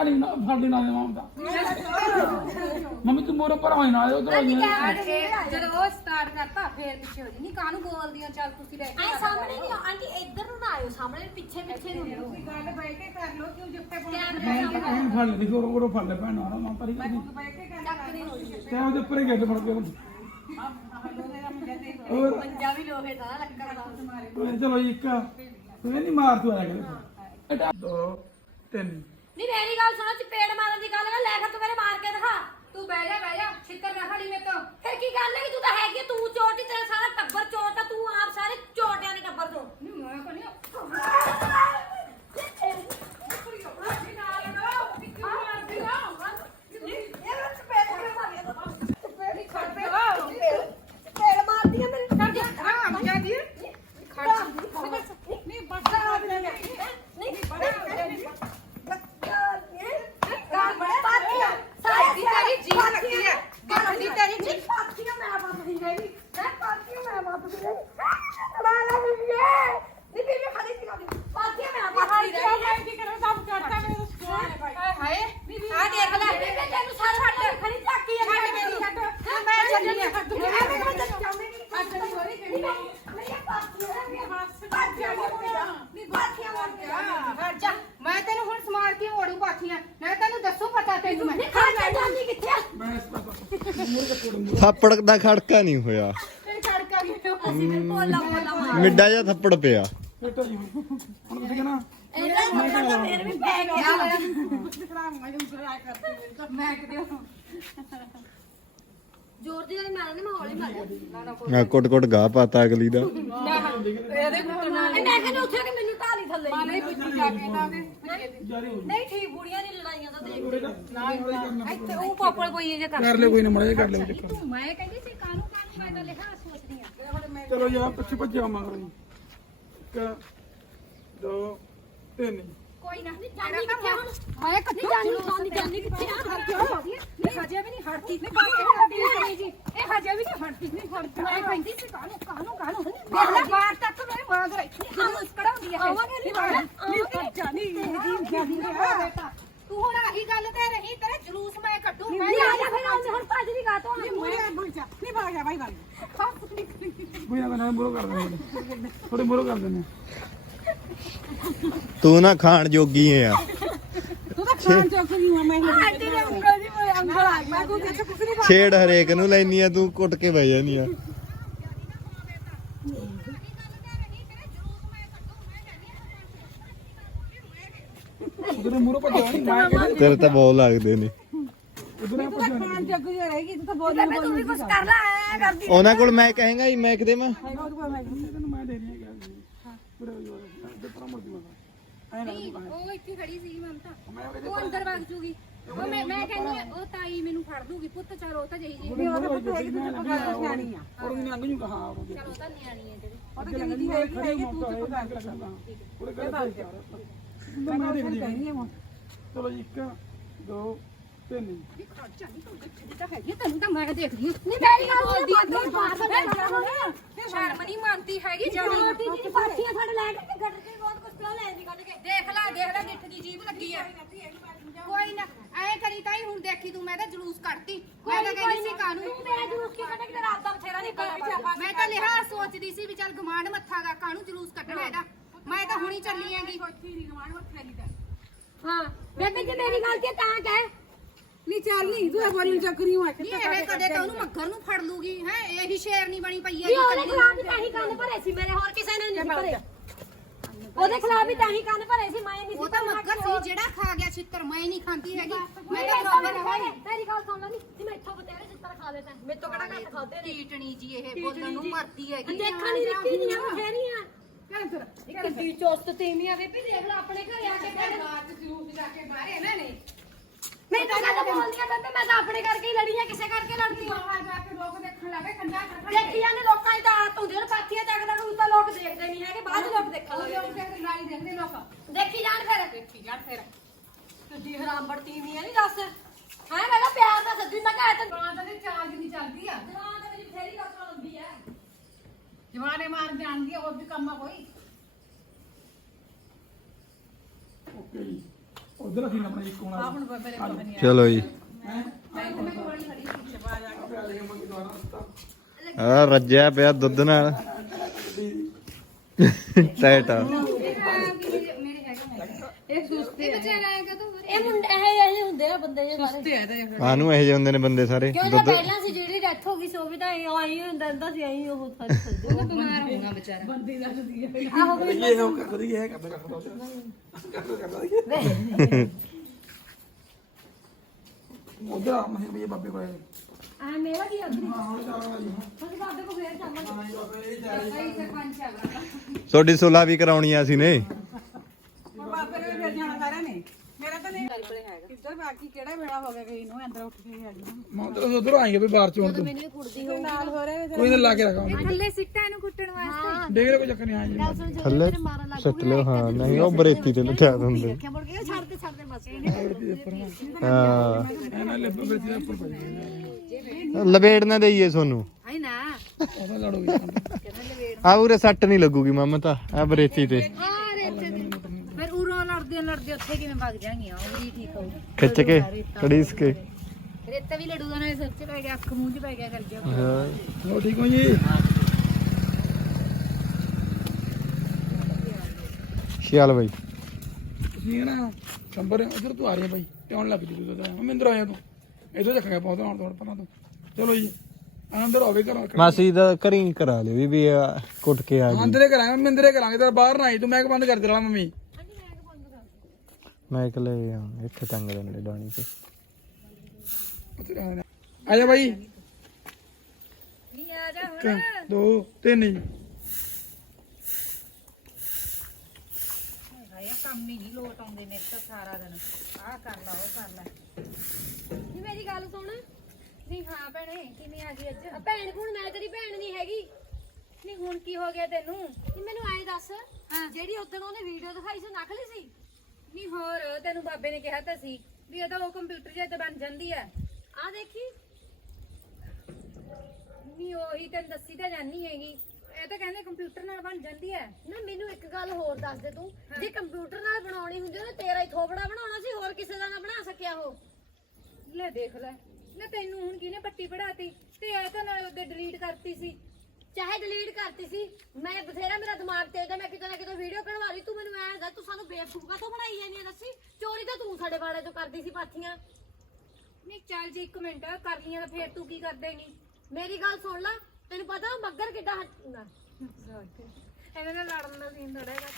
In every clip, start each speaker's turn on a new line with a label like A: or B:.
A: ਢਾਣੀ ਨਾ ਫੜ ਨਾ ਦੇ ਮਾਮਾ ਮੰਮੀ ਤੂੰ ਮੋਰੇ ਪਰ ਹੋਈ ਨਾ ਉਧਰ
B: ਜਦੋਂ ਉਹ ਸਟਾਰਟ ਕਰਤਾ ਫੇਰ ਪਿੱਛੇ ਹੋ ਜੀ ਨਹੀਂ ਕਾਹਨੂੰ ਬੋਲਦੀਆਂ ਚੱਲ ਤੁਸੀਂ ਲੈ ਕੇ
C: ਸਾਹਮਣੇ ਨਹੀਂ ਆਂਟੀ ਇੱਧਰ ਨੂੰ ਨਾ ਆਇਓ ਸਾਹਮਣੇ ਪਿੱਛੇ ਪਿੱਛੇ ਨੂੰ
B: ਤੁਸੀਂ ਗੱਲ ਬੈ ਕੇ ਕਰ ਲਓ ਕਿਉਂ ਜੁੱਤੇ
A: ਮੈਂ ਫੜ ਲੈ ਦੇਖੋ ਉਹ ਫੜ ਲੈ ਭੈਣ ਆ ਮਾਂ ਪਰੀ
B: ਬੈ ਕੇ ਗੱਲ
C: ਚੱਕਦੀ ਹੋਈ
A: ਤੇ ਉਹਦੇ ਉੱਪਰ ਹੀ ਗੱਡ ਫੜ ਕੇ ਹੋਰ
C: ਪੰਜਾਬੀ ਲੋਹੇ ਦਾ ਲੱਕੜ ਦਾ
A: ਚਲੋ ਜੀ ਇੱਕ ਤੂੰ ਨਹੀਂ ਮਾਰ ਤੂੰ ਆ ਗਿਆ 2 3
C: ਨਹੀਂ ਮੇਰੀ ਗੱਲ ਸੁਣੋ ਚਪੇੜ ਮਾਰਨ ਦੀ ਗੱਲ ਕਰ ਲੈ ਕੇ ਤੂੰ ਮੇਰੇ ਮਾਰ ਕੇ ਦਿਖਾ
B: ਤੂੰ ਬਹਿ ਜਾ ਛਿੱਤਰ ਨਾ ਖੜੀ ਮੇ ਤੋਂ
C: ਫਿਰ ਕੀ ਗੱਲ ਹੈ ਕਿ ਤੂੰ ਤਾਂ ਹੈਗੀ ਤੂੰ ਚੋਟ ਹੀ ਤੇਰਾ ਸਾਰਾ ਟੱਬਰ ਚੋਟ ਆ ਤੂੰ ਆਪ ਸਾਰੇ ਚੋਟਿਆਂ ਦੇ ਟੱਬਰ ਤੋਂ
B: ਨਹੀਂ ਮੈਂ ਕੋਲ ਨਹੀਂ ਮੈਂ ਤੈਨੂੰ ਹੁਣ ਸਮਾਰ ਕੇ ਓੜੂ ਪਾਥੀਆਂ ਮੈਂ ਤੈਨੂੰ ਦੱਸੂ ਪਤਾ ਤੈਨੂੰ ਮੈਂ
D: ਥੱਪੜ ਦਾ ਖੜਕਾ ਨਹੀਂ ਹੋਇਆ ਮਿੱਡਾ ਜਿਹਾ ਥੱਪੜ ਪਿਆ
A: ਬੇਟਾ ਜੀ ਹੁਣ ਤੁਸੀਂ ਕਹਿੰਦਾ
C: ਫੇਰ ਵੀ ਪੈ ਗਿਆ
B: ਮੈਂ ਕਿਤੇ
C: ਜ਼ੋਰ ਦੀ ਨਾਲ ਮਾਰਨੇ ਮੈਂ ਹੌਲੀ ਮਾਰਿਆ
D: ਆ ਕੁੱਟ ਕੁੱਟ ਗਾ ਪਾਤਾ ਅਗਲੀ ਦਾ
B: ਇਹਦੇ ਕੁੱਟਣ ਨਾਲ
C: ਮੈਂ ਕਹਿੰਦਾ ਉੱਥੇ ਕਿ ਮੈਨੂੰ ਢਾਲੀ ਥੱਲੇ
B: ਮਾਰੇ ਪਿੱਛੇ ਜਾ ਕੇ ਤਾਂ
A: ਜਾਰੀ ਹੋ
C: ਨਹੀਂ ਠੀਕ ਬੁੜੀਆਂ ਦੀ ਲੜਾਈਆਂ ਦਾ ਦੇਖ
B: ਇੱਥੇ ਉਹ ਪਾਪੜ ਕੋਈ ਜੇ
A: ਕਰ ਲੈ ਕੋਈ ਨਾ ਮੜਾ ਕਰ ਲੈ ਚੱਕਰ
B: ਤੂੰ ਮੈਂ ਕਹਿੰਦੀ ਸੀ ਕਾਨੂੰ ਮੈਂ ਤਾਂ ਲਿਖਾ ਸੋਚਦੀ ਆ
A: ਚਲੋ ਯਾਰ ਪਿੱਛੇ ਭੱਜਿਆ ਮੰਗ ਰਹੀ 1 2 3
B: ਕੋਈ ਨਾ
C: ਜਾਨੀ ਕਿੱਥੇ ਹੁਣ
B: ਮੈਂ ਕੱਢੀ
C: ਜਾਨੀ ਕਿੱਥੇ ਆ
B: ਨਹੀਂ ਹਜੇ ਵੀ ਨਹੀਂ ਹਟਦੀ ਨਹੀਂ ਜੀ ਇਹ ਹਜੇ ਵੀ ਨਹੀਂ ਹਟਦੀ ਨਹੀਂ ਹਟਦੀ ਮੈਂ ਕਹਿੰਦੀ ਸੀ ਕਾਨੂੰ ਦੇਖ ਲੈ ਬਾਹਰ ਤੱਕ ਮੈਂ ਮਾਗ ਰਹੀ ਜਲੂਸ ਕਢਾਉਂਦੀ ਹੈ
C: ਆਵਾਂਗੇ ਨਹੀਂ
B: ਜਾਨੀ ਬੇਟਾ ਤੂੰ ਹੁਣ ਆਹੀ ਗੱਲ ਤੇ ਰਹੀ ਤੇਰਾ ਜਲੂਸ ਮੈਂ ਕੱਢੂ ਮੈਂ
C: ਨਹੀਂ ਆ ਜਾ ਫਿਰ ਹੁਣ ਭੱਜ ਵੀ ਗਾ ਤੂੰ
B: ਨਹੀਂ ਭਾਗ ਜਾ ਭਾਈ
A: ਕੋਈ ਨਾ ਮੂਰੋ ਕਰ ਦਿੰਦੇ ਥੋੜੇ ਮੂਰੋ ਕਰ ਦਿੰਦੇ
D: ਤੂੰ ਨਾ ਖਾਣ ਜੋਗੀ ਆ
B: ਤੂੰ ਤਾਂ ਖਾਣ ਚੁੱਕ ਨਹੀਂ ਆ ਮੈਂ
C: ਆਂਟੀ ਦੇ ਉਂਗਲ ਦੀ ਮੇਰੇ ਅੰਗਲ ਆ ਗਿਆ
B: ਮੈਂ ਕੋਈ ਕੁਝ ਨਹੀਂ
D: ਛੇੜ ਹਰੇਕ ਨੂੰ ਲੈਨੀ ਆ ਤੂੰ ਕੁੱਟ ਕੇ ਬਹਿ ਜਾਨੀ ਆ
A: ਉਧਰ ਮੂਰੋ ਭੱਜਿਆ ਨਹੀਂ ਮੈਂ ਕਹਿੰਦਾ
D: ਤੇਰੇ ਤਾਂ ਬਹੁਤ ਲੱਗਦੇ ਨੇ
A: ਉਧਰ ਭੱਜਿਆ
B: ਖਾਣ ਚੁੱਕ ਹੀ ਰਹੇਗੀ ਤੂੰ ਤਾਂ ਬੋਲ
C: ਬੇਬੇ ਤੂੰ ਵੀ ਕੁਝ ਕਰ ਲੈ ਐ ਕਰਦੀ
D: ਉਹਨਾਂ ਕੋਲ ਮੈਂ ਕਹਾਂਗਾ ਹੀ ਮੈਂ ਕਿਤੇ ਮੈਂ
A: ਤੈਨੂੰ ਮੈਂ ਦੇ ਰਹੀ ਹਾਂ ਹਾਂ ਪੂਰਾ ਜੋ ਪਰਾਂ ਮੁੜ ਜੂਗਾ
B: ਉਹ ਇੱਥੇ ਖੜੀ ਸੀ ਮਮਤਾ ਉਹ ਅੰਦਰ ਵਗ ਜੂਗੀ ਉਹ ਮੈਂ ਕਹਿੰਦੀ ਆ ਉਹ ਤਾਈ ਮੈਨੂੰ ਫੜ ਦੂਗੀ ਪੁੱਤ ਚਲ ਉਹ ਤਾਂ ਜਈ ਜੀ
A: ਸਿਆਣੀ ਆ ਔਰ ਉਹਨੇ ਅੰਗ ਨੂੰ ਕਹਾ ਉਹ
B: ਚਲ ਉਹ ਤਾਂ ਨਿਆਣੀ ਹੈ ਜਿਹੜੀ
A: ਉਹਦੇ ਜਲਦੀ ਹੈ ਖੜੀ ਮੌਕਾ ਹੈ ਉਹਦੇ ਗੱਲ ਮੈਂ ਦੇਖਦੀ ਚਲੋ ਜੀ 1 2 3
B: ਤੈਨੂੰ ਤਾਂ ਮੈਂ ਦੇਖਦੀ
C: ਨਹੀਂ ਮੇਰੀ ਗੱਲ ਬੋਲਦੀ
B: ਸ਼ਰਮ ਨਹੀਂ ਮੰਨਦੀ ਹੈਗੀ ਜਾਣੀ
C: ਜਿਹੜੀ ਪਾਥੀਆਂ ਸਾਡੇ ਲੈ ਕੇ ਗੱਡ ਕੇ ਬਹੁਤ ਕੁਝ ਪਲਾ ਲੈ ਦੀ ਕੱਢ ਕੇ
B: ਦੇਖ ਲੈ ਗਿੱਠ ਦੀ ਜੀਭ ਲੱਗੀ ਆ ਕੋਈ ਨਾ ਐ ਕਰੀ ਤਾਈ ਹੁਣ ਦੇਖੀ ਤੂੰ ਮੈਂ ਤਾਂ ਜਲੂਸ ਕੱਢਤੀ ਮੈਂ ਤਾਂ ਕਹਿੰਦੀ ਸੀ ਕਾਨੂੰ
C: ਤੂੰ ਮੇਰਾ ਜਲੂਸ ਕੀ ਕੱਢ ਕੇ ਰਾਤ ਦਾ ਬਥੇਰਾ ਨਿਕਲਿਆ
B: ਮੈਂ ਤਾਂ ਲਿਹਾਜ਼ ਸੋਚਦੀ ਸੀ ਵੀ ਚੱਲ ਗਮਾਂਡ ਮੱਥਾ ਗਾ ਕਾਨੂੰ ਜਲੂਸ ਕੱਢਣਾ ਇਹਦਾ ਮੈਂ ਤਾਂ ਹੁਣੀ ਚੱਲੀ ਆਂਗੀ
C: ਹਾਂ ਬੇਬੇ ਜੇ ਮੇਰੀ ਗਲਤੀ ਹੈ ਤਾਂ ਕਹਿ
B: ਨਹੀਂ ਚੱਲ ਨਹੀਂ ਤੂੰ ਬੜੀ ਚੱਕਰੀ ਹੋਇਆ ਕਿ ਇਹ ਕਦੇ ਤਾਂ ਉਹਨੂੰ ਮੱਗਰ ਨੂੰ ਫੜ ਲੂਗੀ ਹੈ ਇਹੀ ਸ਼ੇਰਨੀ ਬਣੀ ਪਈ ਹੈ
C: ਵੀ ਉਹਦੇ ਖਿਲਾਫ ਵੀ ਤਾਂ ਹੀ ਕੰਨ ਭਰੇ ਸੀ ਮੇਰੇ ਹੋਰ ਕਿਸੇ ਨੇ ਨਹੀਂ ਭਰੇ ਉਹਦੇ ਖਿਲਾਫ ਵੀ ਤਾਂ ਹੀ ਕੰਨ ਭਰੇ ਸੀ ਮੈਂ ਨਹੀਂ
B: ਉਹ ਤਾਂ ਮੱਗਰ ਸੀ ਜਿਹੜਾ ਖਾ ਗਿਆ ਛਿੱਤਰ ਮੈਂ ਨਹੀਂ ਖਾਂਦੀ ਹੈਗੀ ਮੈਂ
C: ਤਾਂ
B: ਤਾਂ ਬਰਾਬਰ ਹੋਈ
C: ਮੇਰੀ ਗੱਲ ਸੁਣ ਲੈ ਨਹੀਂ ਮੈਂ ਇੱਥੋਂ ਬਤੇਰੇ ਚਿੱਤਰ ਖਾ ਲਏ ਤੈਂ ਮੇਰੇ ਤੋਂ ਕਿਹੜਾ ਘੱਟ ਖਾਦੇ ਨੇ
B: ਕੀਟਣੀ ਜੀ ਇਹ ਬੋਲਣ ਨੂੰ ਮਰਦੀ ਹੈਗੀ
C: ਦੇਖਣ ਨਹੀਂ ਦਿੱਤੀ ਨਹੀਂ ਆ ਬਥੇਰੀਆਂ ਕਿੱਡੀ ਚੁਸਤ ਤੀਵੀਆਂ ਬੇਬੀ ਦੇਖ ਲੈ ਆਪਣੇ ਘਰੇ ਆ ਕੇ ਕਹਿੰਦੇ
B: ਬਾਤ ਜਲੂਸ ਜਾ ਕੇ ਬਾਹਰ ਇਹਨਾਂ ਨੇ
C: ਮੈਂ ਤਾਂ ਗੱਲ ਬੋਲਦੀਆਂ ਬੇਬੇ ਮੈਂ ਤਾਂ ਆਪਣੇ ਕਰਕੇ ਹੀ ਲੜੀ ਆ ਕਿਸੇ ਕਰਕੇ ਲੜਦੀ ਆ
B: ਬਾਹਰ ਜਾ ਕੇ ਲੋਕ ਦੇਖਣ ਲੱਗੇ ਕੰਡਾ
C: ਦੇਖੀਆਂ ਨੇ ਲੋਕਾਂ ਦੀ ਤਾਂ ਆਦਤ ਹੁੰਦੀ ਹੈ ਪਾਥੀਆਂ ਚੱਕਦਾ ਕੋਈ ਤਾਂ ਲੋਕ ਦੇਖਦੇ ਨਹੀਂ ਹੈਗੇ ਬਾਅਦ ਚ ਲੋਕ ਦੇਖਣ ਲੱਗ
B: ਲੋਕ ਦੇਖ ਲਾਈ ਦੇਖਦੇ ਲੋਕ
C: ਦੇਖੀ ਜਾਣ ਫਿਰ
B: ਦੇਖੀ ਜਾਣ ਫਿਰ
C: ਕਿੱਡੀ ਹਰਾਮ ਬੜਤੀ ਵੀ ਨਹੀਂ ਦੱਸ ਹਾਂ ਮੈਂ ਤਾਂ ਪਿਆਰ ਦਾ ਸੱਜੂ ਮੈਂ ਕਹਾਂ ਤੈਨੂੰ
B: ਜਵਾਨ ਦੇ ਚਾਰਜ ਨਹੀਂ ਚੱਲਦੀ ਆ
C: ਜਵਾਨ ਦੇ ਵਿੱਚ ਬਥੇਰੀ ਡਾਕਟਰ ਲੰਬੀ ਹੈ
B: ਜਵਾਨੇ ਮਾਰ ਜਾਣਦੀ ਆ ਹੋਰ ਵੀ ਕੰਮ ਆ ਕੋਈ
A: ਓਕੇ ਜੀ ਉਧਰ ਅਸੀਂ ਆਪਣਾ ਇੱਕ ਹੋਣਾ
B: ਹੁਣ ਬਾਬੇ ਦੇ ਪਤਾ ਨਹੀਂ
D: ਚਲੋ ਜੀ ਆ ਰੱਜਿਆ ਪਿਆ ਦੁੱਧ ਨਾਲ ਟੈਟ ਆ
B: ਇਹ ਸੁਸਤੇ
C: ਇਹ ਮੁੰਡੇ ਇਹ ਹੁੰਦੇ ਆ ਬੰਦੇ ਜੇ ਸਾਰੇ
B: ਸੁਸਤੇ ਆ ਤੇ
D: ਆਨੂੰ ਇਹੋ ਜਿਹੇ ਹੁੰਦੇ ਨੇ ਬੰਦੇ ਸਾਰੇ
C: ਕਿਉਂ ਜੇ ਪਹਿਲਾਂ ਸੀ ਜਿਹੜੀ ਡੈਥ ਹੋ ਗਈ ਸੀ ਉਹ ਵੀ ਤਾਂ ਆਈ ਹੁੰਦਾ ਸੀ ਆਈ ਉਹ ਸਾਰੇ
B: ਉਹ ਬਿਮਾਰ ਹੋਣਾ ਵਿਚਾਰਾ ਬੰਦੀ ਦੱਸਦੀ ਹੈ
C: ਆਹੋ
A: ਇਹ ਹੋ ਕਰਦਾ ਇਹ ਕਰਦਾ ਉਧਰ ਆ ਮੈਂ ਵੀ ਬਾਬੇ ਕੋਲ
C: ਆ ਮੇਰਾ ਕੀ ਅਗਰੀ ਹੁਣ ਬਾਬੇ ਕੋ ਫੇਰ ਜਾਵਾਂਗੇ
B: ਸਹੀ ਸਰਪੰਚ ਆ ਬਰਾ
D: ਤੁਹਾਡੀ ਸੁਲਾ ਵੀ ਕਰਾਉਣੀ ਆ ਸੀ ਨੇ
B: ਬਾਬੇ ਨੇ ਫਿਰ ਜਾਣਾ ਸਾਰਿਆਂ ਨੇ ਮੇਰਾ ਤਾਂ ਨਹੀਂ ਕਿੱਧਰ ਬਾਕੀ ਕਿਹੜਾ ਵੇੜਾ ਹੋ ਗਿਆ ਗਈ ਨੂੰ ਅੰਦਰ ਉੱਠ ਕੇ ਆ ਗਈ
A: ਮੈਂ ਉਧਰ ਆਏਗੇ ਵੀ ਬਾਹਰ ਚੋਂ ਤੂੰ
C: ਮੈਨੂੰ ਕੁੜਦੀ ਹੋ
B: ਨਾਲ ਹੋ ਰਹੇ
A: ਕੋਈ ਨਾ ਲਾ ਕੇ ਰਖਾਂ
B: ਥੱਲੇ ਸਿੱਟਾ ਇਹਨੂੰ ਕੁੱਟਣ ਵਾਸਤੇ
A: ਦੇਖ ਲੈ ਕੋਈ ਚੱਕਰ ਨਹੀਂ ਆ ਜੀ
D: ਥੱਲੇ ਸੱਟ ਲਿਓ ਹਾਂ ਨਹੀਂ ਉਹ ਬਰੇਤੀ ਤੇ ਲਟਾ ਦਿੰਦੇ
C: ਰੱਖਿਆ ਮੁੜ ਕੇ ਛੱਡਦੇ ਬਸ
D: ਹਾਂ
A: ਇਹਨਾਂ ਲੈ ਬੱਬੇ ਦੇ ਉੱਪਰ ਪੈ ਜਾਏਗਾ
D: ਲਪੇਟ ਨਾ ਦੇਈਏ ਸੋਨੂੰ
B: ਆਈ ਨਾ
A: ਉਹਦਾ ਲੜੋਗੇ
D: ਆ ਉਰੇ ਸੱਟ ਨਹੀਂ ਲੱਗੂਗੀ ਮਾਮਾ ਤਾਂ ਆ ਬਰੇਤੀ ਤੇ
B: ਹਾਂ ਰੇਤੇ ਦੇ ਫਿਰ ਉਰੋਂ ਲੜਦੇ ਉੱਥੇ ਕਿਵੇਂ ਵਗ ਜਾਣਗੀਆਂ ਉਹ ਵੀ ਠੀਕ ਹੋਊ
D: ਖਿੱਚ ਕੇ ਕੜੀਸ ਕੇ
B: ਰੇਤਾ ਵੀ ਲੜੂਗਾ ਨਾ ਸਿਰ 'ਚ ਪੈ ਗਿਆ ਅੱਖ ਮੂੰਹ 'ਚ ਪੈ ਗਿਆ ਕਰ ਗਿਆ
D: ਹਾਂ
A: ਹੋ ਠੀਕ ਹੋ ਜੀ
D: ਸ਼ਿਆਲ ਬਾਈ
A: ਤੁਸੀਂ ਨਾ ਕੰਬਰ ਉਧਰ ਤੂੰ ਆ ਰਹੀ ਹੈ ਬਾਈ ਟਿਉਣ ਲੱਗ ਜੂ ਤੂੰ ਤਾਂ ਮਹਿੰਦਰ ਆਇਆ ਤੂੰ ਇਧਰ ਚੱਕਾਂਗੇ ਪਹੁੰਚਦਾ ਹੁਣ ਤੋਂ ਪਰਾਂ ਤੋਂ ਚਲੋ ਜੀ ਅੰਦਰ ਹੋਵੇ ਘਰੋਂ
D: ਮਾਸੀ ਦਾ ਘਰੀ ਕਰਾ ਲਿਓ ਵੀ ਕੁੱਟ ਕੇ ਆ ਗਈ
A: ਅੰਦਰੇ ਕਰਾਂਗੇ ਮਹਿੰਦਰੇ ਕਰਾਂਗੇ ਤੇ ਬਾਹਰ ਨਾ ਆਈ ਤੂੰ ਮੈਂ ਬੰਦ ਕਰ ਦੇਣਾ ਮੰਮੀ
D: ਮੈਂ ਇਕਲੇ ਇੱਥੇ ਟੰਗ ਦੇਣੇ ਡਾਣੀ ਤੇ
A: ਆ ਜਾ ਬਾਈ
B: ਨਹੀਂ ਆ ਜਾ ਹੁਣ
A: 1 2 3 ਜੀ
B: ਭਾਇਆ ਕੰਮ ਹੀ ਨਹੀਂ ਲੋਟ ਆਉਂਦੇ ਮੇਰੇ ਤਾਂ ਸਾਰਾ ਦਿਨ ਆਹ ਕਰ ਲਾ ਉਹ ਕਰ ਲੈ
C: ਜੀ ਮੇਰੀ ਗੱਲ ਸੁਣ
B: ਨਹੀਂ ਹਾਂ ਭੈਣੇ ਕਿਵੇਂ ਆ ਗਈ ਅੱਜ
C: ਭੈਣ ਭੂਣ ਮੈਂ ਤੇਰੀ ਭੈਣ ਨਹੀਂ ਹੈਗੀ
B: ਨਹੀਂ ਹੁਣ ਕੀ ਹੋ ਗਿਆ ਤੈਨੂੰ
C: ਨੀ ਮੈਨੂੰ ਐਂ ਦੱਸ ਜਿਹੜੀ ਉਦੋਂ ਉਹਨੇ ਵੀਡੀਓ ਦਿਖਾਈ ਸੀ ਨਕਲੀ ਸੀ
B: ਨਹੀਂ ਹੋਰ ਤੈਨੂੰ ਬਾਬੇ ਨੇ ਕਿਹਾ ਤਾਂ ਸੀ ਵੀ ਉਹ ਤਾਂ ਉਹ ਕੰਪਿਊਟਰ ਜਿਹਾ ਤੇ ਬਣ ਜਾਂਦੀ ਆ
C: ਆ ਦੇਖੀ
B: ਨਹੀਂ ਉਹੀ ਤੈਨੂੰ ਦੱਸੀ ਤਾਂ ਜਾਨੀ ਹੈਗੀ ਇਹ ਤਾਂ ਕਹਿੰਦੇ ਕੰਪਿਊਟਰ ਨਾਲ ਬਣ ਜਾਂਦੀ ਹੈ
C: ਨਾ ਮੈਨੂੰ ਇੱਕ ਗੱਲ ਹੋਰ ਦੱਸ ਦੇ ਤੂੰ ਜੇ ਕੰਪਿਊਟਰ ਨਾਲ ਬਣਾਉਣੀ ਹੁੰਦੀ ਉਹਨੇ ਤੇਰਾ ਹੀ ਥੋਬੜਾ ਬਣਾਉਣਾ ਸੀ ਹੋਰ ਕਿਸੇ ਦਾ ਨਾ ਬਣਾ ਸਕਿਆ ਉਹ
B: ਲੈ ਦੇਖ ਲੈ ਨਾ ਤੈਨੂੰ ਹੁਣ ਕਿਹਨੇ ਪੱਟੀ ਪੜਾਤੀ ਤੇ ਇਹ ਤਾਂ ਨਾਲ ਉਹਦੇ ਡਿਲੀਟ ਕਰਤੀ ਸੀ
C: ਚਾਹੇ ਡਿਲੀਟ ਕਰਤੀ ਸੀ ਮੈਂ ਬਥੇਰਾ ਮੇਰਾ ਦਿਮਾਗ ਤੇਜ਼ ਹੈ ਮੈਂ ਕਿਤੇ ਨਾ ਕਿਤੇ ਵੀਡੀਓ ਕਢਵਾ ਲਈ ਤੂੰ ਮੈਨੂੰ ਐਂ ਦੱਸ ਤੂੰ ਸਾਨੂੰ ਬੇਵਕੂਫਾ ਤੋਂ ਬਣਾਈ ਜਾਂਦੀ ਹੈ ਦੱਸੀ ਚੋਰੀ ਤਾਂ ਤੂੰ ਸਾਡੇ ਬਾੜੇ ਤੋਂ ਕਰਦੀ ਸੀ ਪਾਥੀਆਂ
B: ਨਹੀਂ ਚੱਲ ਜੀ 1 ਮਿੰਟ ਕਰ ਲੀਆਂ ਤਾਂ ਫੇਰ ਤੂੰ ਕੀ ਕਰ ਦੇਂਗੀ
C: ਮੇਰੀ ਗੱਲ ਸੁਣ ਲੈ ਤੈਨੂੰ ਪਤਾ ਉਹ ਮੱਗਰ ਕਿੱਡਾ ਹੱਟਦਾ
B: ਇਹਦੇ ਨਾਲ ਲੜਨ ਦਾ ਸੀਨ ਥੋੜਾ ਜਿਹਾ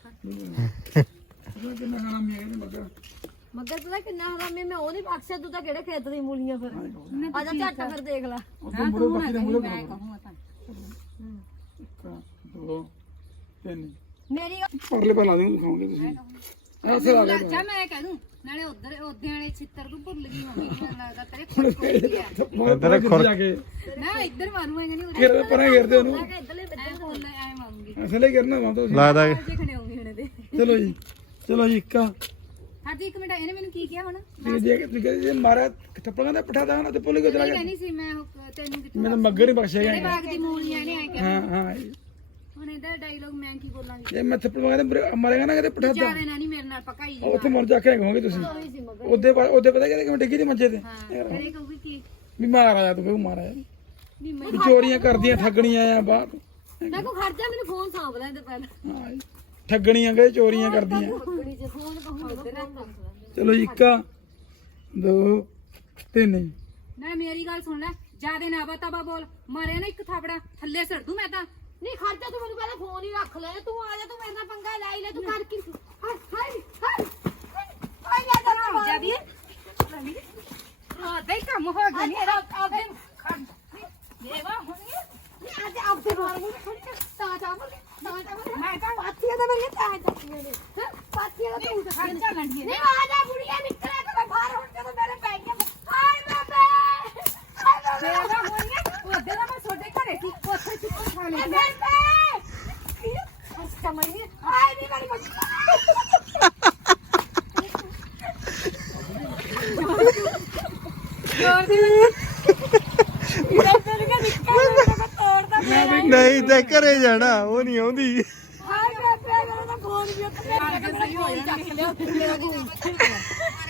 B: ਤੇਨਾ
A: ਕਿੰਨਾ ਖਾਣਾ ਮੀਆਂ ਕਹਿੰਦੇ ਮਗਰ
C: ਮੱਗਰ ਪਤਾ ਕਿੰਨਾ ਹਰਾਮੀ ਮੈਂ ਉਹ ਨਹੀਂ ਬਖਸ਼ਿਆ ਤੂੰ ਤਾਂ ਕਿਹੜੇ ਖੇਤ ਦੀ ਮੂਲੀਆਂ ਫਿਰ ਆ ਜਾ ਝੱਟ ਫਿਰ ਦੇਖ ਲੈ
A: ਉਹ ਮੂਰੇ ਬਾਕੀ ਦੇ ਮੂਰੇ
B: ਮੈਂ ਕਹੂੰ ਤਾਂ
A: 1 2 3
C: ਮੇਰੀ
A: ਪਰਲੇ ਪਰ ਲਾ ਦੇਂਗੇ ਖਾਓਗੇ ਤੁਸੀਂ ਐਸੇ ਲਾ
B: ਲੱਗ ਜਾ ਮੈਂ ਕਹਿ ਦੂੰ ਨਾਲੇ ਉਧਰ ਉਹਦੇ ਵਾਲੇ ਛਿੱਤਰ ਤੂੰ ਭੁੱਲ ਗਈ ਹੋਣੀ ਮੈਨੂੰ ਲੱਗਦਾ ਤੇਰੇ ਕੋਲ ਕੋਈ ਹੈ
A: ਇੱਧਰ ਖੁਰ ਜਾ ਕੇ
B: ਨਾ ਇੱਧਰ ਮਾਰੂਗਾ ਜਾਨੀ ਉਰੇ
A: ਕਿਰ ਪਰਾਂ ਘੇਰਦੇ ਉਹਨੂੰ
C: ਮੈਂ ਕਿਹਾ ਇੱਧਰਲੇ
B: ਐ ਫੋਨ ਐ ਮਾਰੂੰਗੀ
A: ਅਸਲੇ ਕਰਨਾ ਵਾ ਤੁਸੀਂ
D: ਲਾ ਦਾ
B: ਜੇ ਖੜੇ ਹੋਗੇ ਹੁਣ ਦੇ
A: ਚਲੋ ਜੀ ਇੱਕਾ
B: ਹਰਦੀ 1 ਮਿੰਟ ਇਹਨੇ ਮੈਨੂੰ ਕੀ ਕਿਹਾ ਹੁਣ
A: ਜੇ ਮਾਰਾ ਥੱਪੜਾਂ ਦਾ ਪਠਾ ਦਾ ਨਾ ਤੇ ਪੁੱਲ ਕੇ ਚਲਾ ਗਿਆ
B: ਕਹਿੰਦੀ ਸੀ ਮੈਂ ਤੈਨੂੰ ਕਿੱਥੋਂ
A: ਮੈਨੂੰ ਮੱਗਰ ਹੀ ਬਖਸ਼ੇਗਾ
B: ਇਹ ਬਾਗ ਦੀ ਮੂਲੀਆਂ ਨੇ ਐ ਕਿਹਾ
A: ਹਾਂ ਹਾਂ
B: ਹੁਣ ਇਹਦਾ ਡਾਇਲੋਗ ਮੈਂ ਕੀ ਬੋਲਾਂਗੀ
A: ਜੇ ਮੈਂ ਥੱਪੜ ਮਾਰੇਗਾ ਮਾਰੇਗਾ ਨਾ ਕਿਤੇ ਪਠਾ
B: ਚਾਰੇ ਨਾ ਨਹੀਂ ਮੇਰੇ ਨਾਲ ਪਕਾਈ ਜੀ
A: ਉੱਥੇ ਮਰ ਜਾ ਕੇ ਕਹੋਗੇ ਤੁਸੀਂ ਉਹਦੇ ਪਤਾ ਕਿਵੇਂ ਡਿੱਗੀ ਦੀ ਮੰਜੇ ਤੇ
B: ਫਿਰ ਇਹ ਕਹੂਗੀ ਕੀ
A: ਵੀ ਮਾਰ ਆਇਆ ਤੂੰ ਕਹੂ ਮਾਰ ਆਇਆ
B: ਨਹੀਂ ਮੈਂ
A: ਵੀ ਚੋਰੀਆਂ ਕਰਦੀਆਂ ਠੱਗਣੀਆਂ ਆ ਬਾਹਰ
C: ਮੈਂ ਕੋ ਖਰਚਾ ਮੈਨੂੰ ਫੋਨ ਸਾਂਭ ਲੈਂਦੇ ਪਹਿਲਾਂ
A: ਹਾਂ ਜੀ। ਠੱਗਣੀਆਂ ਗਏ ਚੋਰੀਆਂ ਕਰਦੀਆਂ
C: ਕੁੜੀ ਚ ਫੋਨ ਕਹੂੰਗਾ
A: ਚਲੋ ਜੀ, 1 2 3
B: ਨਾ ਮੇਰੀ ਗੱਲ ਸੁਣ ਲੈ ਜਿਆਦੇ ਨਾ ਬਤਾਬਾ ਬੋਲ ਮਾਰਿਆ ਨਾ ਇੱਕ ਥਾਪੜਾ ਥੱਲੇ ਸੜ ਦੂੰ ਮੈਂ ਤਾਂ
C: ਨਹੀਂ ਖਰਚਾ ਤੂੰ ਮੈਨੂੰ ਪਹਿਲਾਂ ਫੋਨ ਹੀ ਰੱਖ ਲੈ ਤੂੰ ਆ ਜਾ ਤੂੰ ਮੇਰੇ ਨਾਲ ਪੰਗਾ ਲੈ ਹੀ ਲੈ ਤੂੰ ਕਰ ਕੀ ਹਾਏ ਆ ਜਾ
B: ਜਾ ਵੀ ਹਾਂ ਦੇ ਕੰਮ ਹੋ ਗਿਆ ਨਹੀਂ
C: ਆਪੇ
B: ਖੜ ਦੇਵਾ ਹੋਣੀ
C: ਅੱਜ ਆਪੇ ਮਾਰ ਮੂੰਹ ਥੋੜੀ ਤਾਂ ਜਾ ਮੈਂ ਤਾਂ ਪਾਥੀਆਂ ਦਾ ਮੇਰੀਆਂ ਤਾਂ ਚੱਕੀਆਂ ਨੇ ਪਾਥੀਆਂ ਦਾ ਤੂੰ
B: ਖੜ ਜਾ ਲੰਡੀ
C: ਨਹੀਂ ਆ ਜਾ ਬੁੜੀਆ ਨਿਕਲਿਆ ਤੇ ਬਾਹਰ ਹੁਣ ਜਦੋਂ ਮੇਰੇ ਪੈ ਗਿਆ ਹਾਏ ਬਾਬੇ
B: ਦੇਵਾ ਹੋਣੀ ਉਹਦੇ ਦਾ ਮੈਂ ਛੋਟੇ ਘਰੇ ਸੀ ਉੱਥੇ ਚੁੱਪ ਖਾ ਲਈ
C: ਹਾਏ ਨਹੀਂ ਮੇਰੀ
D: ਨਹੀਂ ਤੇ ਘਰੇ ਜਾਣਾ ਉਹ ਨਹੀਂ ਆਉਂਦੀ
C: ਹਾਏ
B: ਬੇਬੇ ਮੇਰਾ ਤਾਂ ਫੋਨ ਵੀ ਉੱਤੇ ਚੱਕ ਲਿਆ